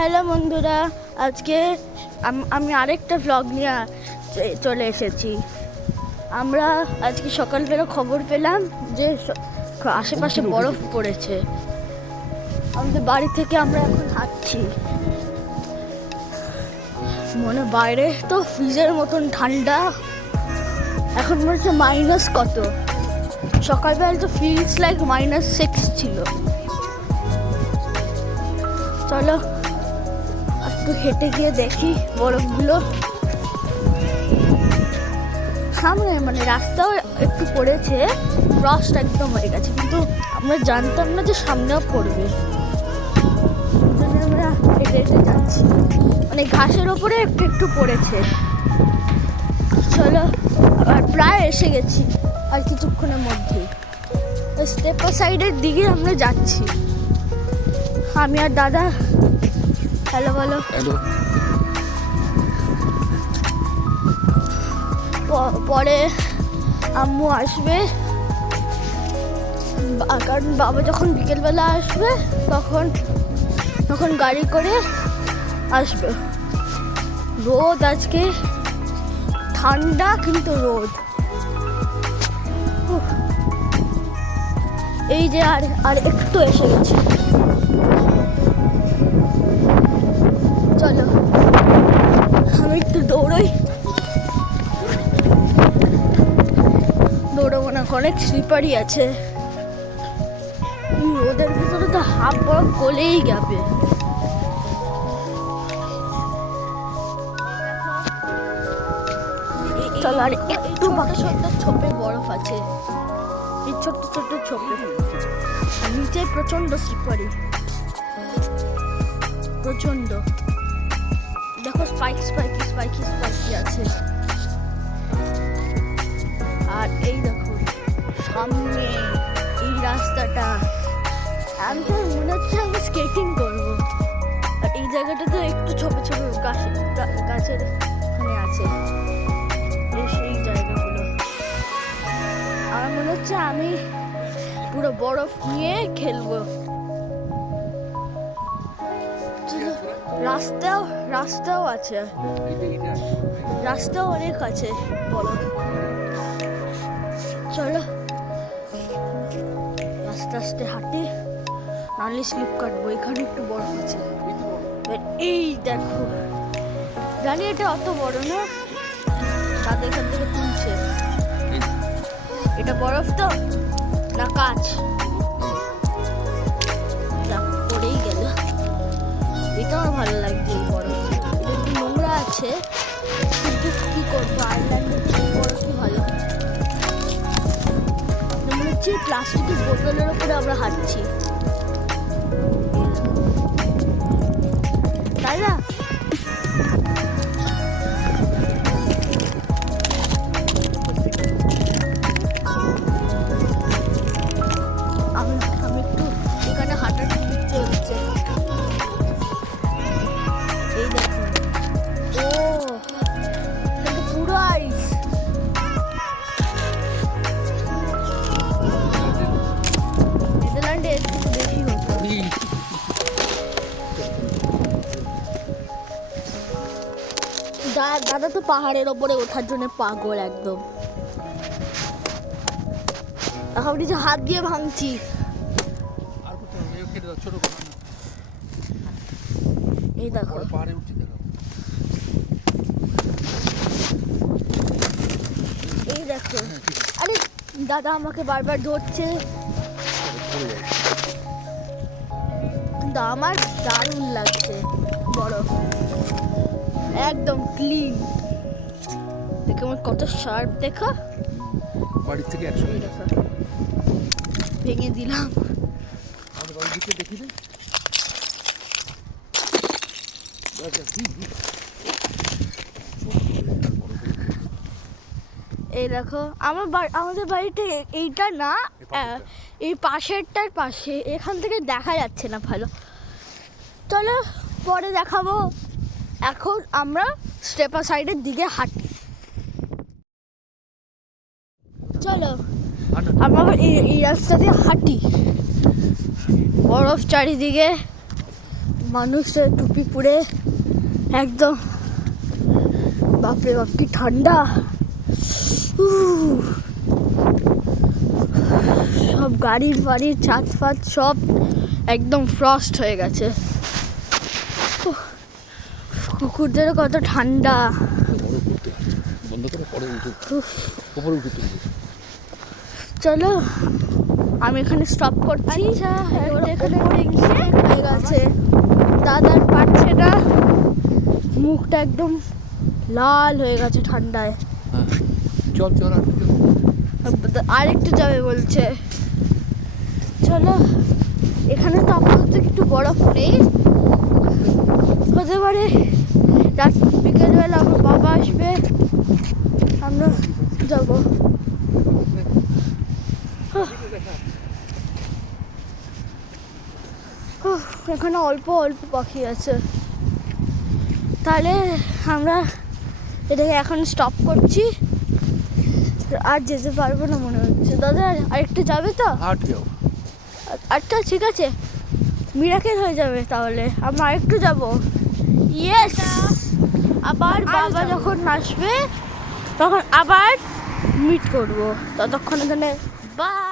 Hello বন্ধুরা, আজকে আমি আরেকটা ভ্লগ নিয়ে চলে এসেছি। আমরা আজকে সকালবেলা খবর পেলাম যে আশেপাশে বরফ পড়েছে। আমাদের বাড়ি থেকে আমরা এখন হাঁটছি, মনে বাইরে তো ফ্রিজের মতন ঠান্ডা। এখন মনে হচ্ছে মাইনাস কত, সকালবেলা তো ফিলস লাইক -6 ছিল। চলো একটু হেঁটে গিয়ে দেখি বরফগুলো। সামনে মানে রাস্তাও একটু পড়েছে, ফ্রস্ট একদম হয়ে গেছে, কিন্তু আমরা জানতাম না যে সামনেও পড়বে। আমরা হেঁটে হেঁটে যাচ্ছি, মানে ঘাসের ওপরে একটু একটু পড়েছে। চলো আর প্রায় এসে গেছি, আর কিছুক্ষণের মধ্যেই স্টেপার সাইডের দিকে আমরা যাচ্ছি। আমি আর দাদা। হ্যালো বলো। পরে আম্মু আসবে, কারণ বাবা যখন বিকেলবেলা আসবে তখন গাড়ি করে আসবে। রোদ আজকে ঠান্ডা, কিন্তু রোদ। এই যে আর একটু এসে গেছে। চলো আমি একটু দৌড়াবো না, অনেক স্লিপারি আছে। রোদের ভিতরে তো হাফ বরফ গলেই যাবে। চলো আর একটু ছোট্ট ছোপে বরফ আছে, এই ছোট্ট ছোট্ট ছোপে। নিচে প্রচন্ড স্লিপারি, প্রচন্ড। দেখো স্পাইকি আছে। আর এই দেখো সামনে এই রাস্তাটা, আমি তো মনে হচ্ছে আমি স্কেটিং করবো। আর এই জায়গাটা তো একটু ছোপে গাছের ওখানে আছে, সেই জায়গাগুলো। আমার মনে হচ্ছে আমি পুরো বরফ নিয়ে খেলবো। রাস্তাও আছে, রাস্তাও অনেক আছে বরফ। চলো আস্তে আস্তে হাঁটি, নাহলে স্লিপ কাটবো। এখানে একটু বরফ আছে, এই দেখো। জানি এটা অত বড় না, তাদের এখান থেকে তুলছে। এটা বরফ তো না কাঁচ? পড়েই গেল। এটা আমার ভালো লাগছে, এই বরফ। এটা একটু নোংরা আছে, কিন্তু কি করবো, আয়ারল্যান্ডের বরফই ভালো। মনে হচ্ছে প্লাস্টিকের বোতলের উপরে আমরা হাঁটছি, তাই না? আমি একটু এখানে হাঁটার ইচ্ছে হচ্ছে। এই দেখো, ও এটা তো পুরো আইস। নেদারল্যান্ডে একটু বেশি হতো। দাদা তো পাহাড়ের ওপরে ওঠার জন্য পাগল একদম। এখন কিছু হাত দিয়ে ভাঙছি। এই দেখো এই দেখো। আরে দাদা আমাকে বারবার ধরছে, কিন্তু আমার দারুণ লাগছে। বরফ একদম ক্লিন, দেখো আমার কত শার্প। দেখো বাড়ির থেকে 100 দেখো ভেঙে দিলাম। এই দেখো আমাদের বাড়িতে এইটা না, এই পাশেরটার পাশে, এখান থেকে দেখা যাচ্ছে না ভালো। চলো পরে দেখাবো। এখন আমরা স্টেপার সাইডের দিকে হাঁটি। চলো আমরা এই রাস্তা দিয়ে হাঁটি। বরফ চারিদিকে, মানুষের টুপি পরে একদম বাপরে বাপ কি ঠান্ডা। সব গাড়ির বাড়ির ছাদ ফাদ সব একদম ফ্রস্ট হয়ে গেছে। কুকুরদেরও কত ঠান্ডা। বন্ধ করে পরে উপরে উঠে তুলবে। চলো আমি এখানে স্টপ করছি। এখানে হয়ে গেছে, দাদার পাচ্ছে না, মুখটা একদম লাল হয়ে গেছে ঠান্ডায়। চল চল আরেকটু যাবে বলছে। চলো, এখানে তো আপাতত একটু বরফ নেই, হতে পারে রাত বিকেলবেলা আমার বাবা আসবে, আমরা যাবো। এখানে অল্প অল্প পাখি আছে। তাহলে আমরা এটাকে এখন স্টপ করছি, আর যেতে পারবো না মনে হচ্ছে। দাদা আরেকটু যাবে তো? আরেকটা ঠিক আছে, মিরাকেল হয়ে যাবে। তাহলে আমরা আরেকটু যাবো। ইয়েস, আবার বাবা যখন আসবে তখন আবার মিট করবো। ততক্ষণ এখানে বাই।